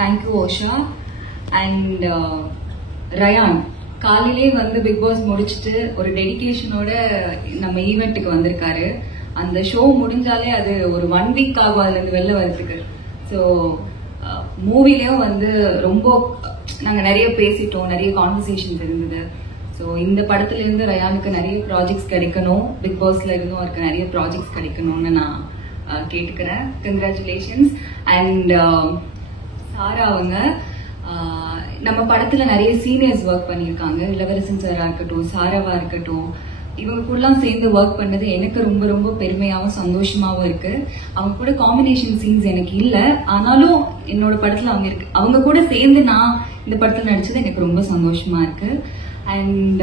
Thank you ஓஷா and rayon. காலையிலே வந்து big pass முடிச்சுட்டு ஒரு டெடிகேஷனோட நம்ம ஈவெண்ட்டுக்கு வந்திருக்காரு. அந்த ஷோ முடிஞ்சாலே அது ஒரு 1 வீக் ஆகும் அதுல இருந்து வெளில வரதுக்கு. ஸோ மூவிலையும் வந்து ரொம்ப நாங்கள் நிறைய பேசிட்டோம், நிறைய கான்வர்சேஷன்ஸ் இருந்தது. ஸோ இந்த படத்துல இருந்து ரயானுக்கு நிறைய ப்ராஜெக்ட்ஸ் கிடைக்கணும், பிக் பாஸ்ல இருந்தும் அவருக்கு நிறைய ப்ராஜெக்ட்ஸ் கிடைக்கணும்னு நான் கேட்டுக்கிறேன். கங்க்ராச்சுலேஷன்ஸ். அண்ட் சாரா அவங்க நம்ம படத்துல நிறைய சீனியர்ஸ் ஒர்க் பண்ணியிருக்காங்க. இளவரசன் சாரா இருக்கட்டும், சாராவா இருக்கட்டும், இவங்க கூடலாம் சேர்ந்து ஒர்க் பண்ணது எனக்கு ரொம்ப ரொம்ப பெருமையாகவும் சந்தோஷமாவும் இருக்கு. அவங்க கூட காம்பினேஷன் சீன்ஸ் எனக்கு இல்லை, ஆனாலும் என்னோட படத்துல அவங்க கூட சேர்ந்து நான் இந்த படத்துல நடிச்சது எனக்கு ரொம்ப சந்தோஷமா இருக்கு. அண்ட்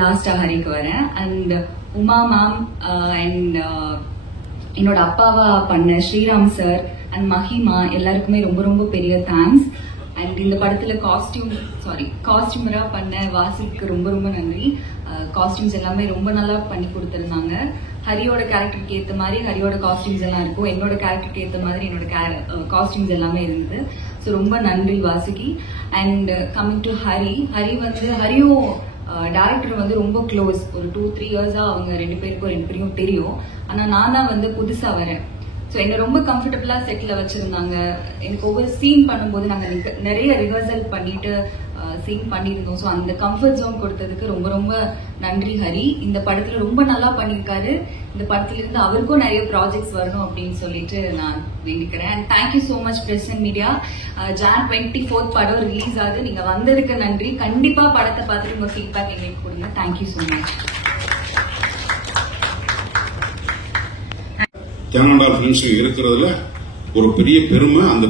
லாஸ்டா ஹரிக்கு வரேன். அண்ட் உமா மேம் அண்ட் என்னோட அப்பாவா பண்ண ஸ்ரீராம் சார் அண்ட் மஹிமா எல்லாருக்குமே ரொம்ப ரொம்ப பெரிய தேங்க்ஸ். அண்ட் இந்த படத்துல காஸ்டியூமரா பண்ண வாசிக்கு ரொம்ப ரொம்ப நன்றி. காஸ்டியூம்ஸ் எல்லாமே ரொம்ப நல்லா பண்ணி கொடுத்துருந்தாங்க. ஹரியோட கேரக்டருக்கு ஏற்ற மாதிரி ஹரியோட காஸ்டியூம்ஸ் எல்லாம் இருக்கும், என்னோட கேரக்டருக்கு ஏற்ற மாதிரி என்னோட காஸ்டியூம்ஸ் எல்லாமே இருந்தது. ஸோ ரொம்ப நன்றி வாசுகி. அண்ட் கமிங் டு ஹரியும் டேரக்டர் வந்து ரொம்ப க்ளோஸ். ஒரு 2-3 இயர்ஸா அவங்க ரெண்டு பேரும் தெரியும். ஆனா நான் தான் வந்து புதுசா வரேன். ஸோ என்னை ரொம்ப கம்ஃபர்டபுளா செட்ல வச்சிருந்தாங்க. எனக்கு ஒவ்வொரு சீன் பண்ணும்போது நாங்கள் நிறைய ரிஹர்சல் பண்ணிட்டு சீன் பண்ணியிருந்தோம். ஸோ அந்த கம்ஃபர்ட் ஜோன் கொடுத்ததுக்கு ரொம்ப ரொம்ப நன்றி ஹரி. இந்த படத்துல ரொம்ப நல்லா பண்ணியிருக்காரு. இந்த படத்துல இருந்து அவருக்கும் நிறைய ப்ராஜெக்ட்ஸ் வரணும் அப்படின்னு சொல்லிட்டு நான் வேண்டிக்கிறேன். And thank you so much press and media. Jan 24 படம் ரிலீஸ் ஆகுது. நீங்க வந்ததுக்கு நன்றி. கண்டிப்பா படத்தை பார்த்துட்டு உங்க ஃபீட்பேக் எங்களுக்கு கொடுங்க. Thank you so much. கனடா ஃபிலிம்ஸ்ல இருக்கிறதுல ஒரு பெரிய பெருமை, அந்த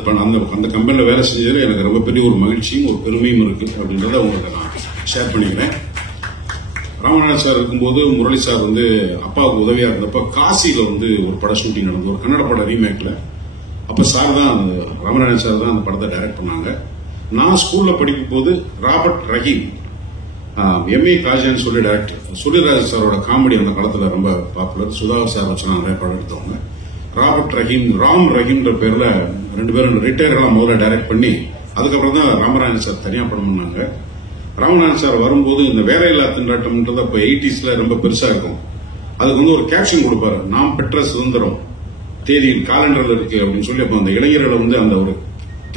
கம்பெனியில வேலை செஞ்சதுல எனக்கு ரொம்ப பெரிய ஒரு மகிழ்ச்சியும் ஒரு பெருமையும் இருக்கு அப்படின்றத உங்களுக்கு நான் ஷேர் பண்ணிக்கிறேன். ராமநாதன் சார் இருக்கும்போது முரளி சார் வந்து அப்பாவுக்கு உதவியா இருந்தப்ப காசியில வந்து ஒரு படம் ஷூட்டிங் நடந்தது, ஒரு கன்னட படம் ரீமேக்ல. அப்ப ராமநாதன் சார் தான் அந்த படத்தை டைரக்ட் பண்ணாங்க. நான் ஸ்கூல்ல படிக்கும் போது ராபர்ட் ரஹீம் எம்ஏ காஜான்னு சொல்லி டைரக்டர், சுழிராஜ் சாரோட காமெடி அந்த காலத்துல ரொம்ப பாப்புலர். சுதாகர் சார் வச்சு நான் நிறைய படம் எடுத்தவங்க. ராம் ரஹீம்ன்ற பேர்ல 2 பேரும் ரிட்டையர்களா முதல்ல டைரக்ட் பண்ணி அதுக்கப்புறம் தான் ராமநாதன் சார் தனியா படம் பண்ணாங்க. ராமநாதன் சார் வரும்போது இந்த வேலையில்லா திண்டாட்டம்ன்றது அப்ப 80s ரொம்ப பெருசா இருக்கும். அதுக்கு வந்து ஒரு கேப்ஷன் கொடுப்பாரு, நாம் பெற்ற சுதந்திரம் தேதி காலண்டர்ல இருக்கு அப்படின்னு சொல்லி. அப்ப அந்த இளைஞர்களை வந்து அந்த ஒரு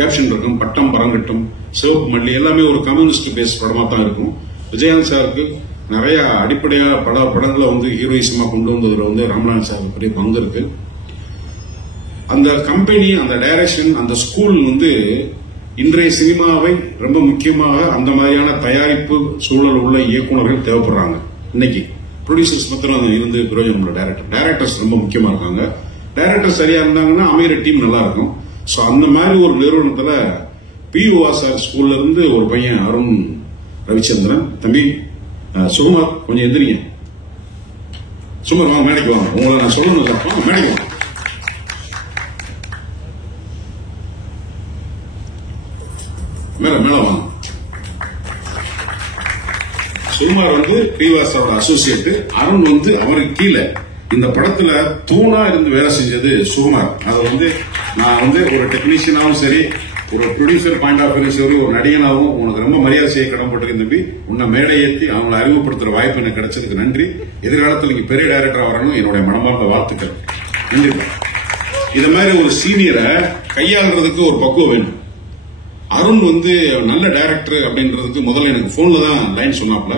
கேப்ஷன் இருக்கும், பட்டம் பரங்கட்டம் சிவப்பு மல்லி எல்லாமே ஒரு கம்யூனிஸ்ட் பேஸ் படமா தான் இருக்கும். விஜயகாந்த் சாருக்கு நிறைய அடிப்படையா பல படங்களை வந்து ஹீரோயிசமா கொண்டு வந்ததுல வந்து ராமநாதன் சாருக்கு பெரிய பங்கு இருக்கு. அந்த கம்பெனி, அந்த டைரக்ஷன், அந்த ஸ்கூல் வந்து இன்றைய சினிமாவை ரொம்ப முக்கியமாக அந்த மாதிரியான தயாரிப்பு சூழல் உள்ள இயக்குநர்கள் தேவைப்படுறாங்க. இன்னைக்கு ப்ரொடியூசர்ஸ் மாத்திரம் இருந்து பிரயோஜனம் உள்ள டைரக்டர்ஸ் ரொம்ப முக்கியமா இருக்காங்க. டைரக்டர் சரியா இருந்தாங்கன்னா அமைகிற டீம் நல்லா இருக்கும். சோ அந்த மாதிரி ஒரு நிறுவனத்துல PUSR ஸ்கூல்ல இருந்து ஒரு பையன் அருண் ரவிச்சந்திரன், தம்பி சுகுமார் கொஞ்சம் எந்திரிங்க, சுகுமார் வாங்க மேடைக்கு வாங்க, உங்களை நான் சொல்லணும் சார், மேடைக்கு வாங்க. மேல வாங்க. சுகுமார் வந்து PUSR அசோசியேட், அருண் வந்து அவருக்கு கீழே இந்த படத்துல தூணா இருந்து வேலை செஞ்சது சுகுமார். அதை வந்து நான் வந்து ஒரு டெக்னீஷியனாவும் சரி, ஒரு ப்ரொடியூசர் பாயிண்ட் ஆஃப் வியூ சரி, ஒரு நடிகனாவும் உனக்கு ரொம்ப மரியாதை செய்ய கடமைப்பட்டிருக்கேன் தம்பி. உன்னை மேடை ஏற்றி அவங்களை அறிமுகப்படுத்துற வாய்ப்பு எனக்கு கிடைச்சதுக்கு நன்றி. எதிர்காலத்தில் நீங்க பெரிய டைரக்டரா வரணும், என்னுடைய மனமார்ந்த வாழ்த்துக்கள். நன்றி. இத மாதிரி ஒரு சீனியரை கையாளுறதுக்கு ஒரு பக்குவம் வேணும். அருண் வந்து நல்ல டைரக்டர் அப்படின்றதுக்கு முதல்ல எனக்கு போன்ல தான் லைன் சொன்னாப்ல.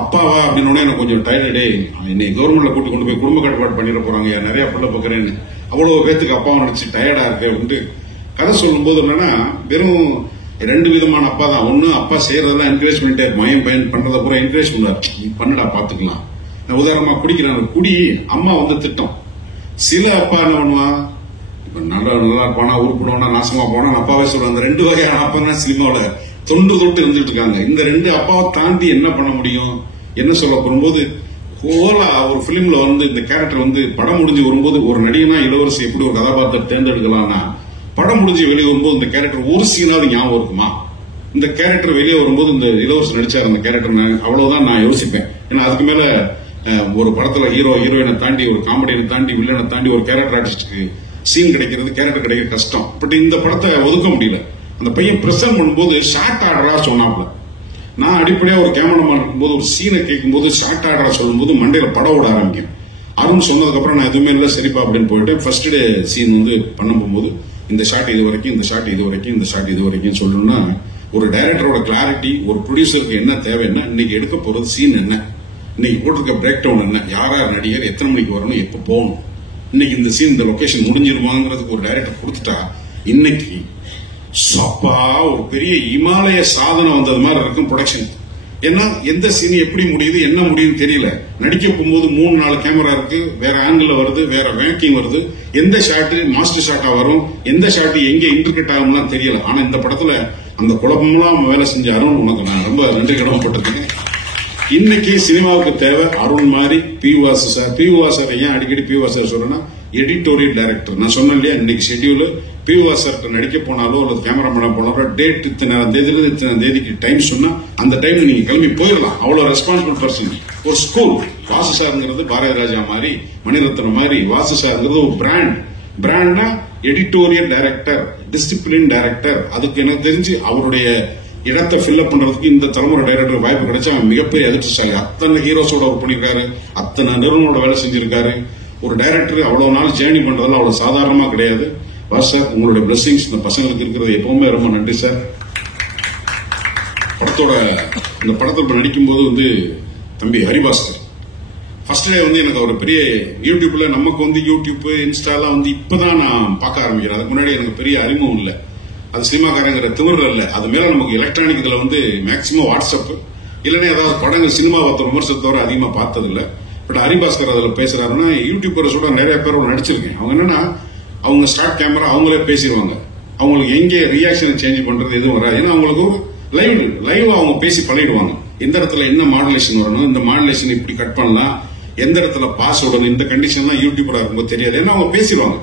அப்பாவா அப்படின்னு எனக்கு கொஞ்சம் டயர்டே, இன்னைக்கு கவர்மெண்ட்ல கூட்டி கொண்டு போய் குடும்ப கட்டுப்பாடு பண்ணிட போறாங்க, நிறைய பிள்ளை பாக்குறேன்னு அவ்வளவு பேத்துக்கு அப்பாவை நினைச்சு டயர்டா இருக்கு அப்படின்ட்டு கதை சொல்லும் போது என்னன்னா, வெறும் 2 விதமான அப்பா தான். ஒண்ணு, அப்பா செய்யறதெல்லாம் என்கரேஜ் பண்ணிட்டே மயம் பையன் பண்றத பூரா என்கரேஜ் பண்ணார், பண்ணுடா பாத்துக்கலாம். உதாரணமா குடிக்கிறாங்க, குடி, அம்மா வந்து திட்டம். சில அப்பா என்ன பண்ணுவான், இப்ப நல்லா இருப்பானா, உருப்பிடுவானா, நாசமா போனா அப்பாவே சொல்றாங்க. அந்த 2 வகையான அப்பா தான் சினிமாவோட தொண்டு இருந்துட்டு இருக்காங்க. இந்த 2 அப்பாவை தாண்டி என்ன பண்ண முடியும், என்ன சொல்ல போகும்போது ஹோலா ஒரு பிலிம்ல வந்து இந்த கேரக்டர் வந்து படம் முடிஞ்சு வரும்போது ஒரு நடிகனா இளவரசி எப்படி ஒரு கதாபாத்திரம் தேர்ந்தெடுக்கலாம்னா, படம் முடிஞ்சு வெளியே வரும்போது இந்த கேரக்டர் ஒரு சீனாவது ஞாபகம் இருக்குமா, இந்த கேரக்டர் வெளியே வரும்போது இந்த இளவரசி நடிச்சார் அந்த கேரக்டர், அவ்வளவுதான் நான் யோசிப்பேன். ஏன்னா அதுக்கு மேல ஒரு படத்துல ஹீரோ ஹீரோயினை தாண்டி, ஒரு காமெடியை தாண்டி, வில்லனை தாண்டி ஒரு கேரக்டர் ஆர்டிஸ்டுக்கு சீன் கிடைக்கிறது, கேரக்டர் கிடைக்கிறது கஷ்டம். பட் இந்த படத்தை ஒதுக்க முடியல. அந்த பையன் பிரசன்ட் பண்ணும்போது ஷார்ட் ஆர்டரா சொன்னாப்ல. நான் அடிப்படையா ஒரு கேமராமேன் இருக்கும்போது ஒரு சீனை கேட்கும்போது ஷார்ட் ஆர்டரா சொல்லும்போது மண்டையில படம் ஓட ஆரம்பிக்கும். அருண் சொன்னதுக்கு அப்புறம் நான் எதுவுமே இல்லை சரிப்பா அப்படின்னு போயிட்டு ஃபர்ஸ்ட் டே சீன் வந்து பண்ணும்போது இந்த ஷாட் இது வரைக்கும், இந்த ஷாட் இது வரைக்கும், இந்த ஷாட் இது வரைக்கும் சொல்லணும்னா ஒரு டைரக்டரோட கிளாரிட்டி, ஒரு ப்ரொடியூசருக்கு என்ன தேவைன்னா இன்னைக்கு எடுக்க போறது சீன் என்ன, இன்னைக்கு போட்டிருக்க பிரேக் டவுன் என்ன, யார் யார் நடிகர், எத்தனை மணிக்கு வரணும், எப்ப போகணும், இன்னைக்கு இந்த சீன் இந்த லொகேஷன் முடிஞ்சிருமாங்கிறதுக்கு ஒரு டைரக்டர் கொடுத்துட்டா இன்னைக்கு சப்பா ஒரு பெரிய இமாலய சாதனை வந்தது மாதிரி இருக்கும் ப்ரொடக்ஷன். ஏன்னா எந்த சீன் எப்படி முடியுது என்ன முடியும்னு தெரியல. நடிக்க போகும்போது 3-4 கேமரா இருக்கு, வேற ஆங்கிள் வருது, வேற வேக்கிங் வருது, எந்த ஷாட் மாஸ்டர் ஷாட்டா வரும், எந்த ஷாட் எங்க இன்டர்கட் ஆகும்லாம் தெரியல. ஆனா இந்த படத்துல அந்த குழப்பமெல்லாம் வேலை செஞ்ச அருண் உனக்கு நான் ரொம்ப நன்றி கடமைப்பட்டிருக்கேன். இன்னைக்கு சினிமாவுக்கு தேவை அருண் மாதிரி பி வாசு சார். பி வாசர் ஏன் அடிக்கடி பி வாசர் சொல்றேன்னா எடிட்டோரியல் டைரக்டர். நான் சொன்னேன் இல்லையா இன்னைக்கு ஷெட்யூல் பி வாசருக்கு நடிக்க போனாலோ அல்லது கேமராமேனா போனாலோ டேட் இத்தனை தேதியிலிருந்து இத்தனை தேதிக்கு டைம் சொன்னா அந்த டைம் நீங்க கிளம்பி போயிடலாம். அவ்வளவு ரெஸ்பான்சிபிள் பர்சன். ஒரு ஸ்கூல் வாசு சார்ங்கிறது பாரதி ராஜா மாதிரி, மணிரத்னம் மாதிரி வாசு சார்ங்கிறது ஒரு பிராண்ட்னா எடிட்டோரியல் டைரக்டர், டிசிப்ளின் டைரக்டர். அதுக்கு எனக்கு தெரிஞ்சு அவருடைய இடத்தை ஃபில்அப் பண்றதுக்கு இந்த தலைமுறை டைரக்டர் வாய்ப்பு கிடைச்சா மிகப்பெரிய அதிர்ஷ்டசாலி. அத்தனை ஹீரோஸோட ஒர்க் பண்ணிருக்காரு, அத்தனை நிறுவனோட வேலை செஞ்சிருக்காரு. ஒரு டைரக்டர் அவ்வளவு நாள் ஜேர்னி பண்றதுல அவ்வளவு சாதாரணமா கிடையாது. வாஸ் சார் உங்களுடைய பிளெஸிங்ஸ் இந்த பசங்களுக்கு இருக்கிறது எப்பவுமே ரொம்ப நன்றி சார். இந்த படத்தில் நடிக்கும் போது வந்து தம்பி ஹரிபாஸ்கர் ஃபர்ஸ்ட் டே வந்து எனக்கு ஒரு பெரிய யூடியூப்ல நமக்கு வந்து யூடியூப் இன்ஸ்டாலாம் வந்து இப்பதான் நான் பார்க்க ஆரம்பிக்கிறேன். அதுக்கு முன்னாடி எனக்கு பெரிய அறிமுகம் இல்லை. அது சினிமாக்காரங்கிற திமிரில் இல்லை. அது மேல நமக்கு எலக்ட்ரானிக் இதுல வந்து மேக்சிமம் வாட்ஸ்அப் இல்லைன்னா ஏதாவது படங்கள் சினிமா பார்த்த விமர்சனத்தோட அதிகமா பார்த்தது இல்லை. பட் ஹரிபாஸ்கர் அதுல பேசுறாருன்னா யூடியூபர்ஸோட நிறைய பேர் நடிச்சிருக்கேன். அவங்க என்னன்னா அவங்க ஸ்டார்ட் கேமரா அவங்களே பேசிடுவாங்க. அவங்களுக்கு எங்க ரியாக்ஷன் சேஞ்ச் பண்றது எதுவும் வராது. ஏன்னா அவங்களுக்கு ஒரு லைவ் அவங்க பேசி பழகிடுவாங்க. எந்த இடத்துல என்ன மாடுலேஷன் வரணும், இந்த மாடுலேஷன் இப்படி கட் பண்ணலாம், எந்த இடத்துல பாஸ் விடணும், இந்த கண்டிஷன்லாம் யூடியூபரா இருக்கும்போது தெரியாது. ஏன்னா அவங்க பேசிடுவாங்க.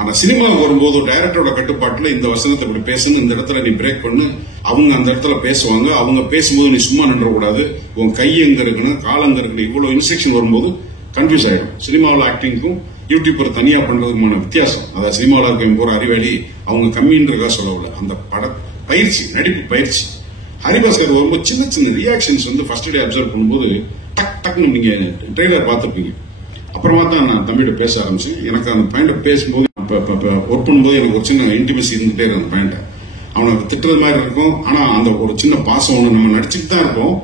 ஆனா சினிமாவுக்கு வரும்போது டைரக்டரோட கட்டுப்பாட்டுல இந்த வசனத்தை இப்படி பேசணும், இந்த இடத்துல நீ பிரேக் பண்ணு, அவங்க அந்த இடத்துல பேசுவாங்க. அவங்க பேசும்போது நீ சும்மா நின்றக்கூடாது, உன் கை எங்க இருக்கணும், கால் எங்க இருக்கணும், இவ்வளவு இன்ஸ்ட்ரக்ஷன் வரும்போது கன்ஃபியூஸ் ஆயிடும். சினிமாவில் ஆக்டிங்க்கும் யூடியூபர் தனியா பண்றதுக்குமான வித்தியாசம். அதாவது சினிமாவில் இருக்க போற அறிவாளி அவங்க கம்மின்றதா சொல்லவில்லை. அந்த பட பயிற்சி, நடிப்பு பயிற்சி. ஹரிபாஸ்கர் வரும்போது சின்ன சின்ன ரியாக்ஷன்ஸ் வந்து ஃபர்ஸ்ட் டே அப்சர்வ் பண்ணும்போது டக் டக்குன்னு நீங்க ட்ரெய்லர் பார்த்துருப்பீங்க. அப்புறமா தான் நான் தம்பிகிட்ட பேச ஆரம்பிச்சு. எனக்கு அந்த பாயிண்ட பேசும்போது ஒர்க் பண்ணும்போது எனக்கு ஒரு சின்ன இன்டிமசி இருந்துட்டே இருக்கும். அந்த பாயிண்ட அவனுக்கு திட்டுறது மாதிரி இருக்கும். ஆனா அந்த ஒரு சின்ன பாசம் ஒண்ணு நம்ம நடிச்சுட்டு தான் இருப்போம்.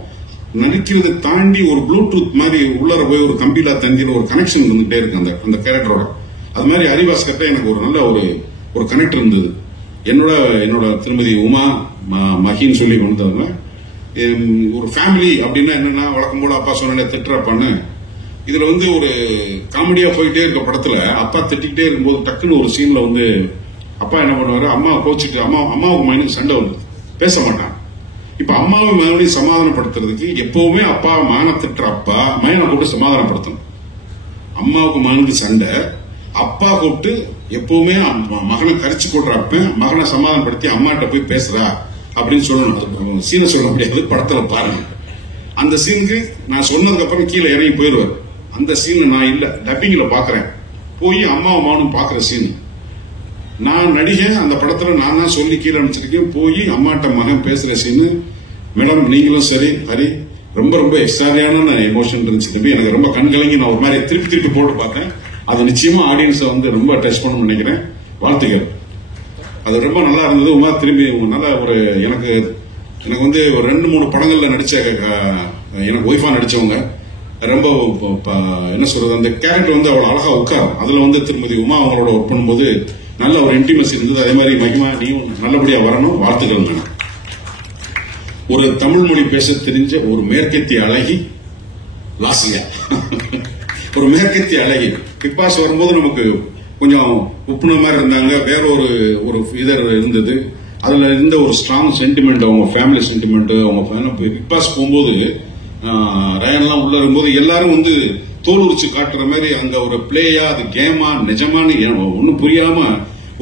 நடிக்கிறதை தாண்டி ஒரு ப்ளூடூத் மாதிரி உள்ளர போய் ஒரு கம்பியில தங்கிற ஒரு கனெக்ஷன் இருந்துகிட்டே இருக்கு அந்த கேரக்டரோட. அது மாதிரி ஹரிபாஸ்கர்ட்ட எனக்கு ஒரு நல்ல ஒரு கனெக்ட் இருந்தது. என்னோட திருமதி உமா மகின்னு சொல்லி வந்தவங்க. ஒரு ஃபேமிலி அப்படின்னா என்னன்னா வழக்கம் போல அப்பா சொன்ன திட்டுறப்பான்னு இதுல வந்து ஒரு காமெடியா போயிட்டே இருக்க படத்துல அப்பா திட்டிக்கிட்டே இருக்கும்போது டக்குன்னு ஒரு சீன்ல வந்து அப்பா என்ன பண்ணுவாரு, அம்மா கோச்சிட்டு அம்மாவுக்கு மைனுக்கு சண்டை வந்து பேச மாட்டான். இப்ப அம்மாவை மறுபடியும் சமாதானப்படுத்துறதுக்கு எப்பவுமே அப்பா மான திட்டுற அப்பா மைனை கூப்பிட்டு சமாதானப்படுத்தணும். அம்மாவுக்கு மகனுக்கு சண்டை, அப்பா கூப்பிட்டு எப்பவுமே மகனை கரிச்சு கொள்ற அப்ப மகனை சமாதானப்படுத்தி அம்மாட்ட போய் பேசுறா அப்படின்னு சொல்லணும். சீனை சொல்ல முடியாது, படத்துல பாருங்க. அந்த சீனுக்கு நான் சொன்னதுக்கு அப்புறம் கீழே இறங்கி போயிடுவார். அந்த சீன் நான் இல்ல டப்பிங்ல பாக்குறேன். போய் அம்மாவும் மகனும் பாக்குற சீன் நான் நடிகன். அந்த படத்துல நான் தான் சொல்லி கீழே அனுப்பிச்சிருக்கேன். போய் அம்மாட்ட மகன் பேசுற சீனு. மேடம் நீங்களும் சரி ஹரி ரொம்ப ரொம்ப எக்ஸ்ட்ராரியான எமோஷன் இருந்துச்சு தம்பி. எனக்கு ரொம்ப கண்கலங்கி நான் ஒரு மாதிரி திருப்பி போட்டு பார்த்தேன். அது நிச்சயமா ஆடியன்ஸை வந்து ரொம்ப டச் பண்ணணும்னு நினைக்கிறேன். வாழ்த்துக்கள். அது ரொம்ப நல்லா இருந்தது. உமா திரும்பி நல்ல எனக்கு வந்து ஒரு 2-3 படங்கள்ல நடிச்ச எனக்கு ஒய்ஃபா நடிச்சவங்க ரொம்ப என்ன சொல்றது, அந்த கேரக்டர் வந்து அவ்வளவு அழகா உட்காரும். அதுல வந்து திருமதி உமா அவங்களோட ஒர்க் பண்ணும்போது நல்ல ஒரு இன்டிமசி இருந்தது. அதே மாதிரி மகிமா நீயும் நல்லபடியா வரணும். வாழ்த்துக்கள். நான் ஒரு தமிழ் மொழி பேச தெரிஞ்ச ஒரு மேற்கத்திய அழகி லாசியா, ஒரு மேற்கத்திய அழகி. பிப்பாஸ் வரும்போது நமக்கு கொஞ்சம் உப்புன மாதிரி இருந்தாங்க. வேற ஒரு இதர் இருந்தது. அதுல இருந்த ஒரு ஸ்ட்ராங் சென்டிமெண்ட், அவங்க ஃபேமிலி சென்டிமெண்ட். அவங்க பிக்பாஸ் போகும்போது ரயன்லாம் உள்ள இருக்கும்போது எல்லாரும் வந்து தோல் உரிச்சு காட்டுற மாதிரி அங்க ஒரு பிளேயா அது கேமா நிஜமானு ஒன்னும் புரியாம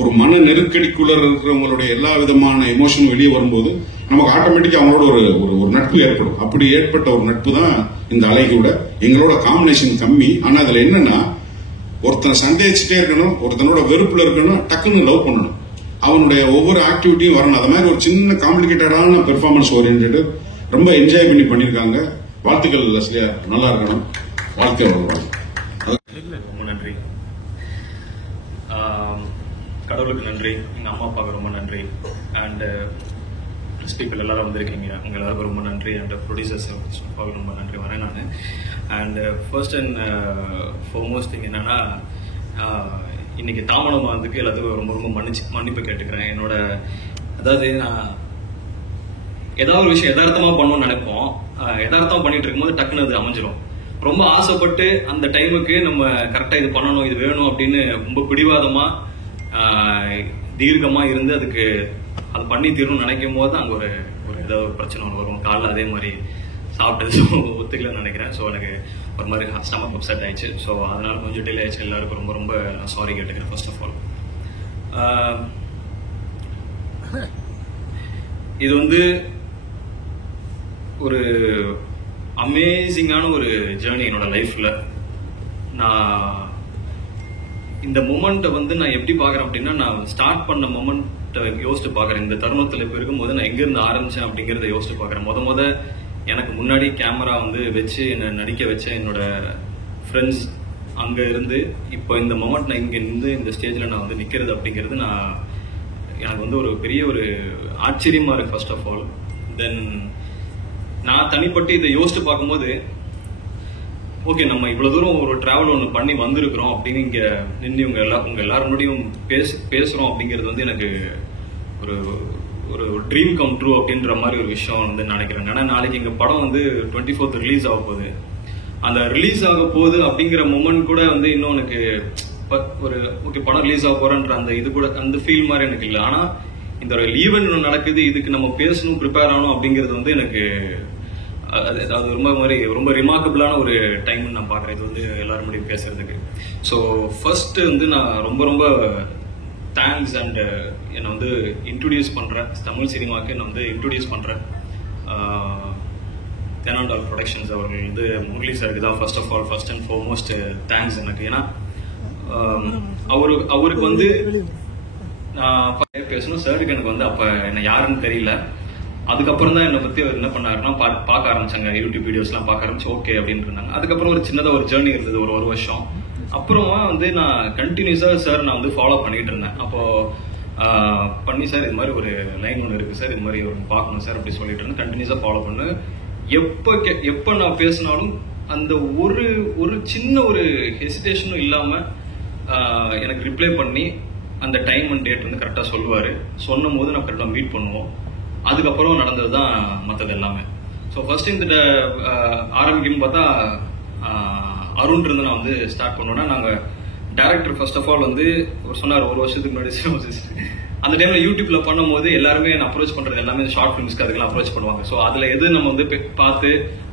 ஒரு மன நெருக்கடிக்குள்ள இருக்கிறவங்களுடைய எல்லா விதமான எமோஷனும் வெளியே வரும்போது நமக்கு ஆட்டோமேட்டிக்கா அவங்களோட ஒரு நட்பு ஏற்படும். அப்படி ஏற்பட்ட ஒரு நட்பு தான் இந்த அழகியோட. எங்களோட காம்பினேஷன் கம்மி. ஆனா அதுல என்னன்னா ஒருத்தன் சந்தேகிச்சுட்டே இருக்கணும், ஒருத்தனோட வெறுப்புல இருக்கணும், டக்குன்னு லவ் பண்ணணும். அவனுடைய ஒவ்வொரு ஆக்டிவிட்டியும் வரணும். அது மாதிரி ஒரு சின்ன காம்ப்ளிகேட்டடான பெர்ஃபார்மன்ஸ் ஓரியன்ட் ரொம்ப என்ஜாய் பண்ணிருக்காங்க. வாழ்த்துக்கள் லஸ்லியா, நல்லா இருக்கணும். வாழ்க்கை ரொம்ப நன்றி. கடவுளுக்கு நன்றி, எங்க அம்மா அப்பாவுக்கு ரொம்ப நன்றி, அண்ட் பீப்புள் எல்லாரும் வந்திருக்கீங்க, உங்க எல்லாருக்கும் ரொம்ப நன்றி, அண்ட் ப்ரொடியூசர்ஸ் ரொம்ப நன்றி வரேன் நான். And first and foremost thing என்னன்னா, இன்னைக்கு தாமதம் வந்ததுக்கு எல்லாத்துக்கும் ரொம்ப ரொம்ப மன்னிப்பு கேட்டுக்கிறேன். என்னோட அதாவது நான் ஏதாவது ஒரு விஷயம் யதார்த்தமா பண்ணணும்னு நினைப்போம், யதார்த்தமா பண்ணிட்டு இருக்கும்போது டக்குன்னு அது அமைஞ்சிரும். ரொம்ப ஆசைப்பட்டு அந்த டைமுக்கு நம்ம கரெக்டா இது பண்ணணும், இது வேணும் அப்படின்னு ரொம்ப பிடிவாதமா தீர்க்கமா இருந்து அதுக்கு அது பண்ணி தீரணும்னு நினைக்கும் போது அங்க ஒரு ஏதாவது ஒரு பிரச்சனை ஒன்று வரும். காலைல அதே மாதிரி சாப்பிட்டது ஒத்துக்கலன்னு நினைக்கிறேன். ஸோ எனக்கு ஒரு மாதிரி ஸ்டமக் அப்செட் ஆயிடுச்சு. ஸோ அதனால கொஞ்சம் டிலே ஆயிடுச்சு. எல்லாருக்கும் ரொம்ப ரொம்ப சாரி கேட்டுக்கிறேன். ஃபர்ஸ்ட் ஆஃப் ஆல் இது வந்து ஒரு அமேசிங்கான ஒரு ஜேர்னி என்னோட லைஃப்ல. நான் இந்த மொமெண்ட்டை வந்து நான் எப்படி பாக்குறேன் அப்படின்னா, நான் ஸ்டார்ட் பண்ண மொமெண்ட்டை யோசிச்சு பாக்குறேன். இந்த தருணத்துல இப்ப இருக்கும்போது நான் எங்க இருந்து ஆரம்பிச்சேன் அப்படிங்கறத யோசிச்சு பாக்குறேன். முத எனக்கு முன்னாடி கேமரா வந்து வச்சு என்ன நடிக்க வச்ச என்னோட ஃப்ரெண்ட்ஸ் அங்க இருந்து இப்போ இந்த மொமெண்ட் நான் இங்க இருந்து இந்த ஸ்டேஜ்ல நான் வந்து நிக்கிறது அப்படிங்கிறது எனக்கு வந்து ஒரு பெரிய ஒரு ஆச்சரியமா இருக்கு. ஃபர்ஸ்ட் ஆஃப் ஆல் தென் நான் தனிப்பட்டு இதை யோசிச்சு பார்க்கும்போது, ஓகே நம்ம இவ்வளவு தூரம் ஒரு டிராவல் ஒன்று பண்ணி வந்திருக்கிறோம் அப்படின்னு இங்க நின்று உங்க எல்லாரும் பேசுறோம் அப்படிங்கிறது வந்து எனக்கு ஒரு ஒரு ட்ரீம் கம் ட்ரூ அப்படின்ற மாதிரி ஒரு விஷயம் வந்து நினைக்கிறேன். ஏன்னா நாளைக்கு எங்க படம் வந்து 24th ரிலீஸ் ஆக போகுது. அந்த ரிலீஸ் ஆக போகுது அப்படிங்கிற மொமெண்ட் கூட வந்து இன்னும் எனக்கு ஒரு ஓகே படம் ரிலீஸ் ஆக போறன்ற அந்த இது கூட அந்த ஃபீல் மாதிரி எனக்கு இல்லை. ஆனா இந்த ஒரு ஈவென்ட் நடக்குது, இதுக்கு நம்ம பேசணும், ப்ரிப்பேர் ஆகணும் அப்படிங்கிறது வந்து எனக்கு அது ரொம்ப ரிமார்க்கபிளான ஒரு டைம் நான் பாக்குறேன். இது வந்து எல்லாரும் முடியும் பேசுறதுக்கு. ஸோ ஃபர்ஸ்ட் வந்து நான் ரொம்ப ரொம்ப தேங்க்ஸ் அண்ட் என்னை வந்து இன்ட்ரோடியூஸ் பண்றேன் தமிழ் சினிமாவுக்கு. என்னை வந்து இன்ட்ரோடியூஸ் பண்றேன் தெனாண்டால் ப்ரொடக்ஷன்ஸ் அவர்கள் வந்து முரளி சாருக்கு தான் first of all first and foremost thanks எனக்கு. ஏன்னா அவருக்கு வந்து நான் பேசணும் சாருக்கு எனக்கு வந்து அப்ப என்ன யாருன்னு தெரியல. அதுக்கப்புறம் தான் என்னை பத்தி என்ன பண்ணாருன்னா பார்க்க ஆரம்பிச்சாங்க, யூடியூப் வீடியோஸ் எல்லாம் பார்க்க ஆரம்பிச்சு ஓகே அப்படின்னு இருந்தாங்க. அதுக்கப்புறம் ஒரு சின்னதா ஒரு ஜேர்னி இருந்தது ஒரு வருஷம். அப்புறமா வந்து நான் கண்டினியூஸா சார் நான் வந்து ஃபாலோ பண்ணிட்டு இருந்தேன். அப்போ பண்ணி சார் இது மாதிரி ஒரு லைன் ஒன்று இருக்கு சார், இது மாதிரி ஒரு பார்க்கணும் சார் அப்படி சொல்லிட்டு இருந்தேன். கண்டினியூஸா ஃபாலோ பண்ணு. எப்ப நான் பேசினாலும் அந்த ஒரு சின்ன ஒரு ஹெசிடேஷனும் இல்லாம எனக்கு ரிப்ளை பண்ணி அந்த டைம் அண்ட் டேட் வந்து கரெக்டா சொல்லுவாரு. சொன்னும் போது நான் கரெக்டா மீட் பண்ணுவோம். அதுக்கப்புறம் நடந்ததுதான் மற்றது எல்லாமே. ஸோ ஃபர்ஸ்ட் இந்த ஆரம்பிக்கணும்னு பார்த்தா அருண் இருந்து நான் வந்து ஸ்டார்ட் பண்ணோன்னா, நாங்கள் டேரக்டர் ஃபர்ஸ்ட் ஆஃப் ஆல் வந்து சொன்னார் ஒரு வருஷத்துக்கு முன்னாடி அந்த டைம்ல யூடியூப்ல பண்ணும்போது எல்லாருமே என்ன அப்ரோச் பண்றது எல்லாமே ஷார்ட் ஃபிலிம்ஸ்க்கு அதுக்கெல்லாம் அப்ரோச் பண்ணுவாங்க. ஸோ அதுல எது நம்ம வந்து பார்த்து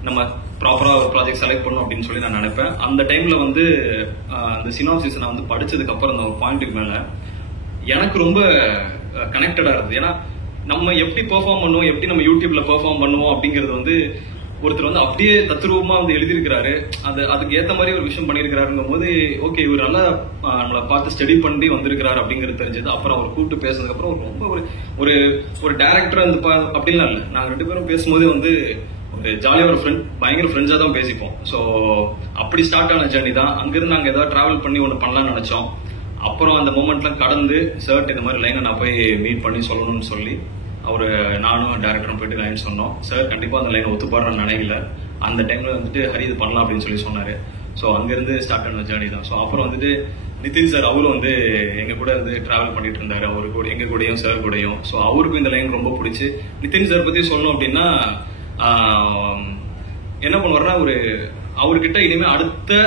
நம்ம ப்ராப்பரா ஒரு ப்ராஜெக்ட் செலக்ட் பண்ணணும் அப்படின்னு சொல்லி நான் நினைப்பேன். அந்த டைம்ல வந்து அந்த சினாப்சிஸ் நான் வந்து படிச்சதுக்கு அப்புறம் அந்த பாயிண்ட்டுக்கு மேல எனக்கு ரொம்ப கனெக்டடா இருந்தது. ஏன்னா நம்ம எப்படி பெர்ஃபார்ம் பண்ணுவோம், எப்படி நம்ம யூடியூப்ல பெர்ஃபார்ம் பண்ணுவோம் அப்படிங்கிறது வந்து ஒருத்தர் வந்து அப்படியே தத்ரூபமா வந்து எழுதியிருக்கிறாரு. அதுக்கு ஏத்த மாதிரி ஒரு விஷயம் பண்ணிருக்கிறாருங்கும் போது ஓகே இவர் நல்லா நம்மளை பார்த்து ஸ்டடி பண்ணி வந்திருக்கிறாரு அப்படிங்கிறது தெரிஞ்சது. அப்புறம் அவர் கூப்பிட்டு பேசுனதுக்கு அப்புறம் ரொம்ப ஒரு ஒரு டேரக்டர் வந்து அப்படின்லாம் இல்லை, நாங்க 2 பேரும் பேசும்போது வந்து ஒரு ஜாலியா ஒரு பயங்கர ஃப்ரெண்ட்ஸா தான் பேசிப்போம். ஸோ அப்படி ஸ்டார்ட் ஆன ஜர்னி தான். அங்கிருந்து நாங்க ஏதாவது டிராவல் பண்ணி ஒன்று பண்ணலாம்னு நினைச்சோம். அப்புறம் அந்த மூமெண்ட்லாம் கடந்து சார் இந்த மாதிரி லைனை நான் போய் மீட் பண்ணி சொல்லணும்னு சொல்லி நானும் டேரக்டரும் போயிட்டு லைன் சொன்னோம். சார் கண்டிப்பா அந்த லைனை ஒத்துப்பாடுறேன்னு நினைக்கல. அந்த டைம்ல வந்துட்டு ஹரி இது பண்ணலாம் அப்படின்னு சொல்லி சொன்னாரு. ஸோ அங்கிருந்து ஸ்டார்ட் ஆன ஜேர்னி தான். ஸோ அப்புறம் வந்துட்டு நிதின் சார் அவரும் வந்து எங்க கூட இருந்து டிராவல் பண்ணிட்டு இருந்தாரு, அவரு கூட எங்க கூடயும் சார் கூடயும். ஸோ அவருக்கும் இந்த லைன் ரொம்ப பிடிச்சி. நிதின் சார் பத்தி சொல்லணும் அப்படின்னா என்ன பண்ணுவாருன்னா அவர்கிட்ட இனிமே அடுத்த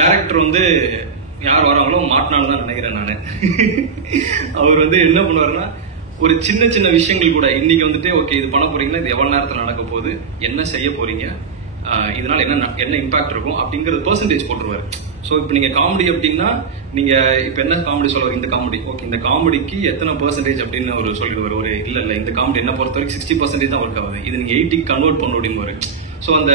டைரக்டர் வந்து யார் வராங்களோ மாட்டினாலும் தான் நினைக்கிறேன் நானு. அவர் வந்து என்ன பண்ணுவாருன்னா ஒரு சின்ன சின்ன விஷயங்கள் கூட இன்னைக்கு வந்துட்டு ஓகே இது பண்ண போறீங்கன்னா இது எவ்வளவு நேரத்தில் நடக்க போகுது, என்ன செய்ய போறீங்க, இதனால என்ன இம்பாக்ட் இருக்கும் அப்படிங்கறது பெர்சன்டேஜ் போட்டுருவாரு. ஸோ இப்போ நீங்க காமெடி அப்படின்னா நீங்க இப்ப என்ன காமெடி சொல்லுவாரு, இந்த காமெடி ஓகே இந்த காமெடிக்கு எத்தனை பெர்சன்டேஜ் அப்படின்னு ஒரு சொல்லிடுவாரு. இல்ல இந்த காமெடி என்ன பொறுத்த வரைக்கும் 60% தான் ஒர்க் ஆகுது, இது நீங்க 80 கன்வெர்ட் பண்ண அப்படிங்குவாரு. ஸோ அந்த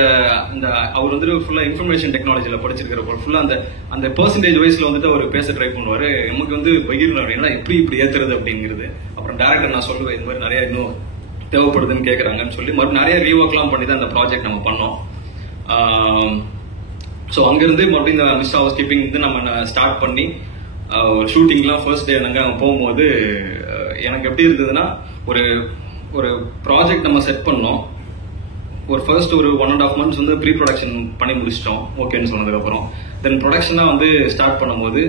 அந்த அவர் வந்துட்டு ஃபுல்லாக இன்ஃபர்மேஷன் டெக்னாலஜியில் படிச்சிருக்கிறப்போ ஃபுல்லாக அந்த பெர்சன்டேஜ் வைஸில் வந்துட்டு அவர் பேச ட்ரை பண்ணுவார். நமக்கு வந்து பகிர்ந்தார் ஏன்னா இப்படி ஏற்றுறது அப்படிங்கிறது. அப்புறம் டேரக்டர் நான் சொல்லுவேன் இந்த மாதிரி நிறைய இன்னும் தேவைப்படுதுன்னு கேட்குறாங்கன்னு சொல்லி மறுபடியும் நிறைய ரீஒர்க்லாம் பண்ணி தான் அந்த ப்ராஜெக்ட் நம்ம பண்ணோம். ஸோ அங்கேருந்து மறுபடியும் இந்த மிஸ்டர் ஹவுஸ் கீப்பிங் வந்து நம்ம ஸ்டார்ட் பண்ணி ஒரு ஷூட்டிங்லாம் ஃபர்ஸ்ட் டே நாங்கள் அங்கே போகும்போது எனக்கு எப்படி இருந்ததுன்னா ஒரு ஒரு ப்ராஜெக்ட் நம்ம செட் பண்ணோம். ஒரு ஃபர்ஸ்ட் ஒரு 1.5 months வந்து ப்ரீ ப்ரொடக்ஷன் பண்ணி முடிச்சிட்டோம் ஓகேன்னு சொன்னதுக்கப்புறம் தென் ப்ரொடக்ஷனாக வந்து ஸ்டார்ட் பண்ணும்போது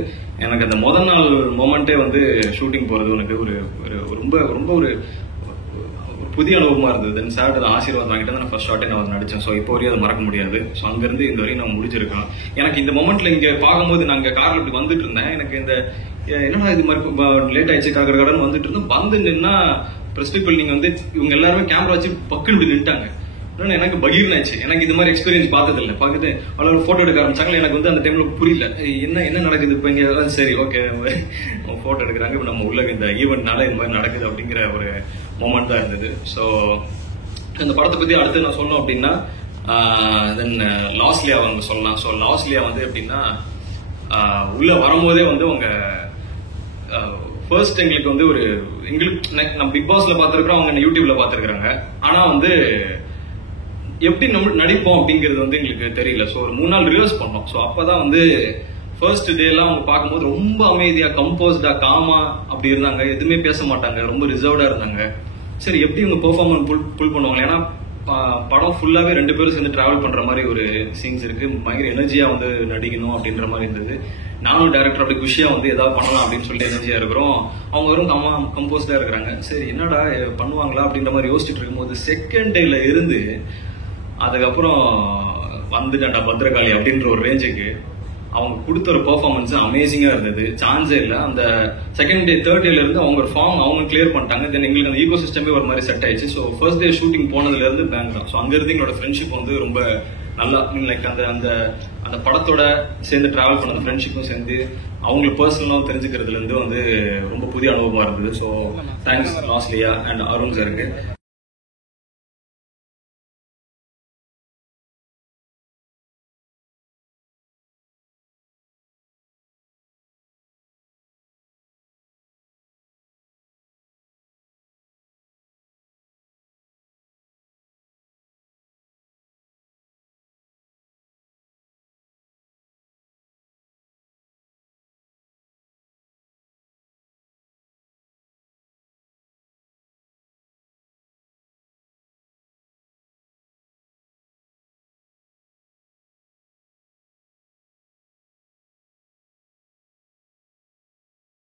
எனக்கு அந்த முதல் நாள் மொமெண்ட்டே வந்து ஷூட்டிங் போகிறது எனக்கு ஒரு ரொம்ப ரொம்ப ஒரு புதிய அனுபவமாக இருந்தது. தென் சார் அதை ஆசீர்வாதம் வாங்கிட்டு நான் ஃபர்ஸ்ட் ஷார்ட்டே நான் நடித்தேன். ஸோ இப்போ வரையும் அதை மறக்க முடியாது. ஸோ அங்கேருந்து இந்த வரையும் நான் முடிச்சிருக்கேன். எனக்கு இந்த மொமெண்ட்டில் இங்கே பார்க்கும்போது நாங்கள் காரில் இப்படி வந்துட்டு இருந்தேன். எனக்கு இந்த என்னடா இது மாதிரி லேட் ஆயிடுச்சு கடன் வந்துட்டு இருந்தோம். வந்து நின்னா ப்ரெஸ் பீப்பிள் நீங்கள் வந்து இவங்க எல்லாருமே கேமரா வச்சு பக்குன்னு இப்படி நின்ட்டாங்க. இன்னொன்று எனக்கு பகீர்னாச்சு. எனக்கு இது மாதிரி எக்ஸ்பீரியன்ஸ் பார்த்ததில்லை. பார்த்துட்டு அவ்வளோ ஃபோட்டோ எடுக்க ஆரம்பிச்சாங்க. எனக்கு வந்து அந்த டைமில் புரியல என்ன நடக்குது இப்போ இங்கே. சரி ஓகே ஃபோட்டோ எடுக்கிறாங்க, இப்போ நம்ம உள்ள இந்த ஈவெண்ட்னால இந்த மாதிரி நடக்குது அப்படிங்கிற ஒரு மொமெண்ட் தான் இருந்தது. ஸோ இந்த படத்தை பற்றி அடுத்து நான் சொன்னோம் அப்படின்னா தென் லாஸ்லியா அவங்க சொல்லலாம். ஸோ லாஸ்லியா வந்து எப்படின்னா உள்ள வரும்போதே வந்து அவங்க ஃபர்ஸ்ட் எங்களுக்கு வந்து எங்களுக்கு நம்ம பிக் பாஸ்ல பார்த்துருக்குறோம், அவங்க யூடியூப்ல பார்த்துருக்குறாங்க. ஆனால் வந்து எப்படி நம்ம நடிப்போம் அப்படிங்கிறது வந்து எங்களுக்கு தெரியல. ஸோ ஒரு 3 நாள் ரிஹர்ஸ் பண்ணோம். ஸோ அப்போதான் வந்து ஃபர்ஸ்ட் டேலாம் அவங்க பார்க்கும்போது ரொம்ப அமைதியா கம்போஸ்டா காமா அப்படி இருந்தாங்க. எதுவுமே பேச மாட்டாங்க, ரொம்ப ரிசர்வ்டா இருந்தாங்க. சரி எப்படி இவங்க பெர்ஃபார்மன்ஸ் புல் பண்ணுவாங்க? ஏன்னா படம் ஃபுல்லாவே 2 பேரும் சேர்ந்து டிராவல் பண்ற மாதிரி ஒரு சீன்ஸ் இருக்கு. பயங்கர எனர்ஜியா வந்து நடிக்கணும் அப்படின்ற மாதிரி இருந்தது. நானும் டைரக்டர் அப்படி குஷியா வந்து ஏதாவது பண்ணலாம் அப்படின்னு சொல்லிட்டு எனர்ஜியா இருக்கிறோம். அவங்க வெறும் கம்போஸ்டா இருக்கிறாங்க. சரி என்னடா பண்ணுவாங்களா அப்படின்ற மாதிரி யோசிச்சுட்டு இருக்கும்போது செகண்ட் டேல இருந்து அதுக்கப்புறம் வந்துட்டாண்டா பத்ரகாளி அப்படின்ற ஒரு ரேஞ்சுக்கு அவங்க கொடுத்த ஒரு பெர்ஃபார்மன்ஸ் அமேசிங்கா இருந்தது. சான்ஸே இல்லை. அந்த செகண்ட் டே தேர்ட் டேல இருந்து அவங்க ஒரு ஃபார்ம் அவங்க கிளியர் பண்ணிட்டாங்க. தென் எங்களுக்கு அந்த ஈகோ சிஸ்டமே ஒரு மாதிரி செட் ஆயிடுச்சு. ஸோ ஃபர்ஸ்ட் டே ஷூட்டிங் போனதுல இருந்து பேங்க் தான். ஸோ அங்க இருந்து எங்களோட ஃப்ரெண்ட்ஷிப் வந்து ரொம்ப நல்லா லைக் அந்த படத்தோட சேர்ந்து டிராவல் பண்ண ஃப்ரெண்ட்ஷிப்பும் சேர்ந்து அவங்களுக்கு பர்சனலாக தெரிஞ்சுக்கிறதுல இருந்து வந்து ரொம்ப புதிய அனுபவமா இருந்தது. So thanks Losliya and Arun சாருக்கு.